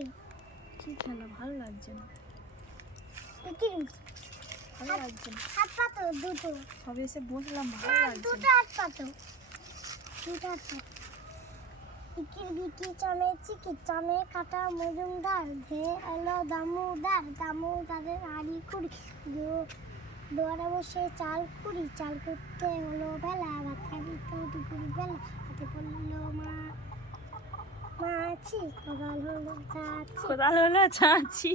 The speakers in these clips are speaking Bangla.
কই কি খেলা ভালো লাগছে না, কি ভালো লাগছে না। হাত পাতো দুটো, সবে এসে বসলাম, ভালো লাগছে দুটো না। হাত পাতো, দুটো হাত পাতো। ইকির বিকি চামে চিকি চামে কাটা মজুমদার ধে এলো দামুদারের হাড়ি কুড়ি দুয়ারে বসে চাল কুড়ি, চাল করতে হলো বেলা, ভাত খাবি তো দুপুর বেলা, হাতে পড়লো মাছি, কোদাল হলো চাচি, কোদাল হলো চাচি,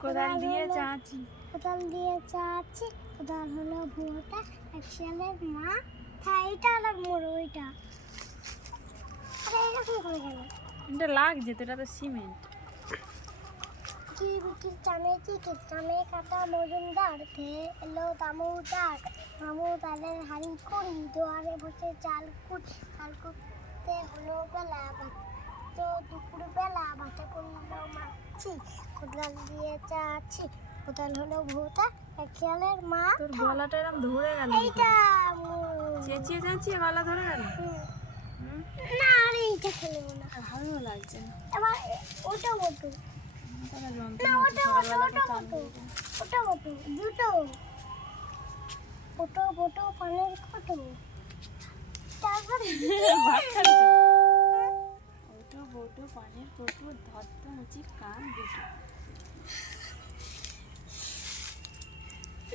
কোদাল দিয়ে চাচি, কোদাল দিয়ে চাচি, কোদাল হলো ভোটা এক শিয়ালের মা এইটা আর মোর ওইটা। আরে এটা কি করে গেল? এটা লাগছে তো, এটা তো সিমেন্ট। বিকির চামে চিকি চামে কাটা মজুমদার ধে এলো দামুদারের হাড়ি কুড়ি দুয়ারে বসে চাল কুড়ি, চাল করতে হলো বেলা, ভাত তো দুপুর বেলা, ভাতে পড়লো মাছি, কোদাল দিয়ে চাচি, কোদাল হলো ভোটা এক শিয়ালের মা। তোর গলাটা এরকম ধরে গেল, এইটা চেঁচিয়ে চেঁচিয়ে গলা ধরে গেল। না আরে এইটা খেলবো না, ভালো লাগছে না। এবার ওটা বটো মাথাটা না, যন্ত্রণা হচ্ছে, ওটা সকালবেলাটা চান বটো করবো। ওটা বটো দুটো ওটো বটো পানের কটো, তারপরে ভাত খাবি তো? ওটো বটো পানের কটো ধরতে মুচির কান দুটো।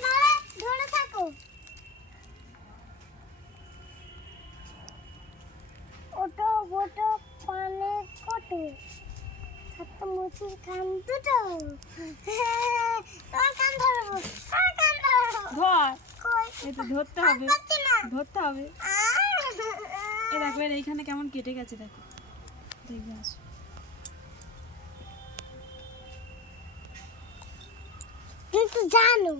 না ধরে থাকো, ওটো বটো পানের কটো ধরতে মুচির কান দুটো। তোমার কান ধরবো, তোমার কান ধরবো। ধর, কই এই তো ধরতে হবে, পাচ্ছি না। ধরতে হবে। এ দেখো, এর এইখানে কেমন কেটে গেছে, দেখো, দেখবে আসো। কিন্তু জানো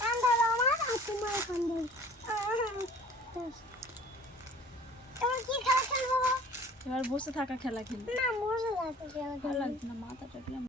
কান ধরো আমার আর তোমার কান ধরো। এবার কি খেলা খেলবো? এবার বসে থাকা খেলা খেলবো। না মজা লাগছে খেলা ভালো খেলতে। লাগছে না, মাথাটা